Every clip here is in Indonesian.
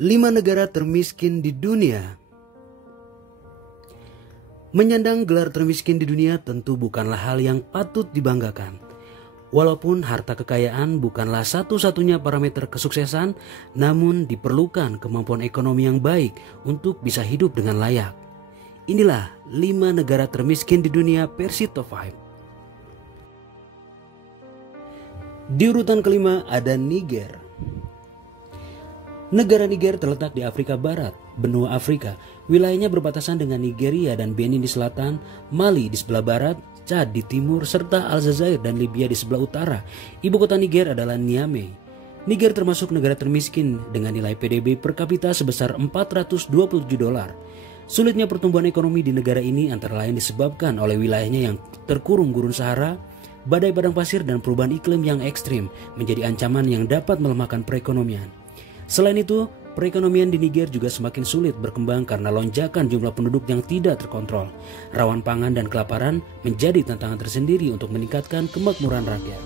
5 negara termiskin di dunia. Menyandang gelar termiskin di dunia tentu bukanlah hal yang patut dibanggakan. Walaupun harta kekayaan bukanlah satu-satunya parameter kesuksesan, namun diperlukan kemampuan ekonomi yang baik untuk bisa hidup dengan layak. Inilah 5 negara termiskin di dunia versi top 5. Di urutan kelima ada Niger. Negara Niger terletak di Afrika Barat, benua Afrika. Wilayahnya berbatasan dengan Nigeria dan Benin di selatan, Mali di sebelah barat, Chad di timur, serta Aljazair dan Libya di sebelah utara. Ibu kota Niger adalah Niamey. Niger termasuk negara termiskin dengan nilai PDB per kapita sebesar $427. Sulitnya pertumbuhan ekonomi di negara ini antara lain disebabkan oleh wilayahnya yang terkurung gurun Sahara, badai padang pasir dan perubahan iklim yang ekstrim menjadi ancaman yang dapat melemahkan perekonomian. Selain itu, perekonomian di Niger juga semakin sulit berkembang karena lonjakan jumlah penduduk yang tidak terkontrol. Rawan pangan dan kelaparan menjadi tantangan tersendiri untuk meningkatkan kemakmuran rakyat.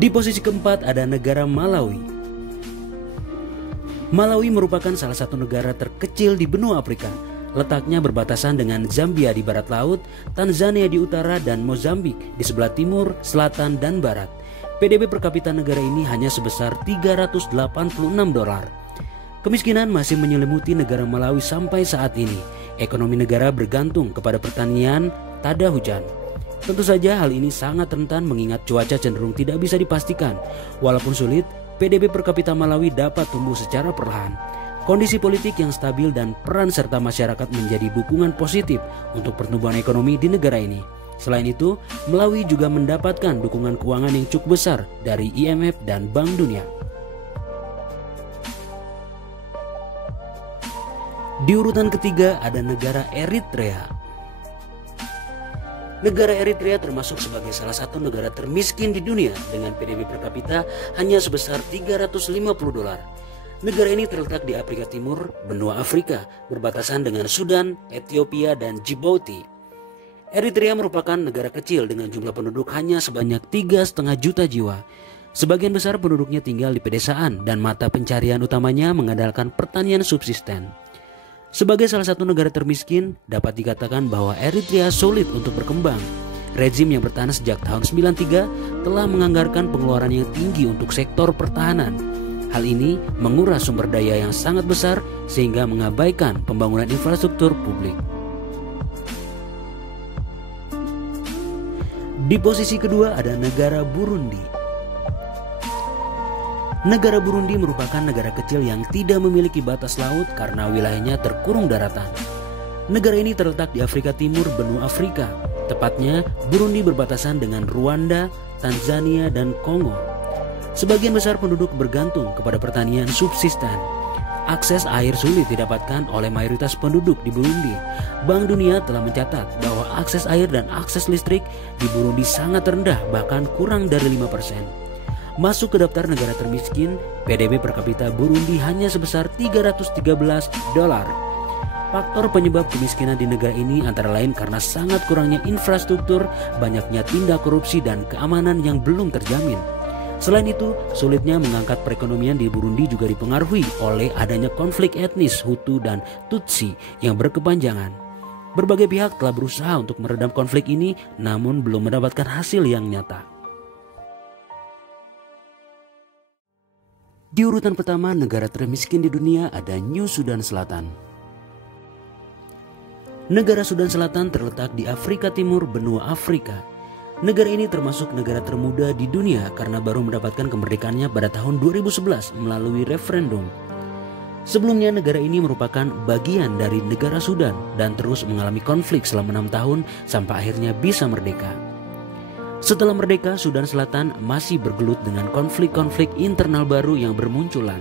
Di posisi keempat ada negara Malawi. Malawi merupakan salah satu negara terkecil di benua Afrika. Letaknya berbatasan dengan Zambia di barat laut, Tanzania di utara, dan Mozambik di sebelah timur, selatan, dan barat. PDB per kapita negara ini hanya sebesar $386. Kemiskinan masih menyelimuti negara Malawi sampai saat ini. Ekonomi negara bergantung kepada pertanian, tada hujan. Tentu saja hal ini sangat rentan mengingat cuaca cenderung tidak bisa dipastikan. Walaupun sulit, PDB per kapita Malawi dapat tumbuh secara perlahan. Kondisi politik yang stabil dan peran serta masyarakat menjadi dukungan positif untuk pertumbuhan ekonomi di negara ini. Selain itu, Malawi juga mendapatkan dukungan keuangan yang cukup besar dari IMF dan Bank Dunia. Di urutan ketiga ada negara Eritrea. Negara Eritrea termasuk sebagai salah satu negara termiskin di dunia dengan PDB per kapita hanya sebesar $350. Negara ini terletak di Afrika Timur, benua Afrika, berbatasan dengan Sudan, Ethiopia, dan Djibouti. Eritrea merupakan negara kecil dengan jumlah penduduk hanya sebanyak 3,5 juta jiwa. Sebagian besar penduduknya tinggal di pedesaan dan mata pencarian utamanya mengandalkan pertanian subsisten. Sebagai salah satu negara termiskin, dapat dikatakan bahwa Eritrea sulit untuk berkembang. Rezim yang bertahan sejak tahun 93 telah menganggarkan pengeluaran yang tinggi untuk sektor pertahanan. Hal ini menguras sumber daya yang sangat besar sehingga mengabaikan pembangunan infrastruktur publik. Di posisi kedua ada negara Burundi. Negara Burundi merupakan negara kecil yang tidak memiliki batas laut karena wilayahnya terkurung daratan. Negara ini terletak di Afrika Timur, benua Afrika. Tepatnya, Burundi berbatasan dengan Rwanda, Tanzania, dan Kongo. Sebagian besar penduduk bergantung kepada pertanian subsisten. Akses air sulit didapatkan oleh mayoritas penduduk di Burundi. Bank Dunia telah mencatat bahwa akses air dan akses listrik di Burundi sangat rendah, bahkan kurang dari 5%. Masuk ke daftar negara termiskin, PDB per kapita Burundi hanya sebesar $313. Faktor penyebab kemiskinan di negara ini antara lain karena sangat kurangnya infrastruktur, banyaknya tindak korupsi, dan keamanan yang belum terjamin. Selain itu, sulitnya mengangkat perekonomian di Burundi juga dipengaruhi oleh adanya konflik etnis Hutu dan Tutsi yang berkepanjangan. Berbagai pihak telah berusaha untuk meredam konflik ini, namun belum mendapatkan hasil yang nyata. Di urutan pertama, negara termiskin di dunia ada New Sudan Selatan. Negara Sudan Selatan terletak di Afrika Timur, benua Afrika. Negara ini termasuk negara termuda di dunia karena baru mendapatkan kemerdekaannya pada tahun 2011 melalui referendum. Sebelumnya negara ini merupakan bagian dari negara Sudan dan terus mengalami konflik selama 6 tahun sampai akhirnya bisa merdeka. Setelah merdeka, Sudan Selatan masih bergelut dengan konflik-konflik internal baru yang bermunculan.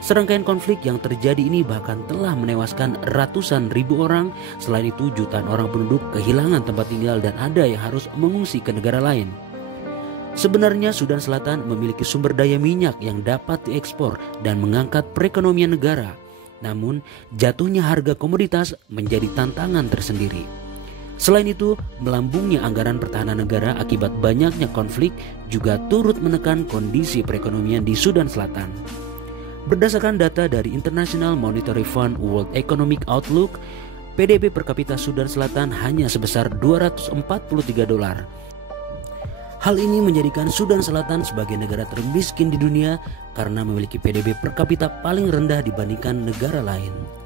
Serangkaian konflik yang terjadi ini bahkan telah menewaskan ratusan ribu orang. Selain itu, jutaan orang penduduk kehilangan tempat tinggal dan ada yang harus mengungsi ke negara lain. Sebenarnya Sudan Selatan memiliki sumber daya minyak yang dapat diekspor dan mengangkat perekonomian negara. Namun, jatuhnya harga komoditas menjadi tantangan tersendiri. Selain itu, melambungnya anggaran pertahanan negara akibat banyaknya konflik juga turut menekan kondisi perekonomian di Sudan Selatan. Berdasarkan data dari International Monetary Fund World Economic Outlook, PDB per kapita Sudan Selatan hanya sebesar $243. Hal ini menjadikan Sudan Selatan sebagai negara termiskin di dunia karena memiliki PDB per kapita paling rendah dibandingkan negara lain.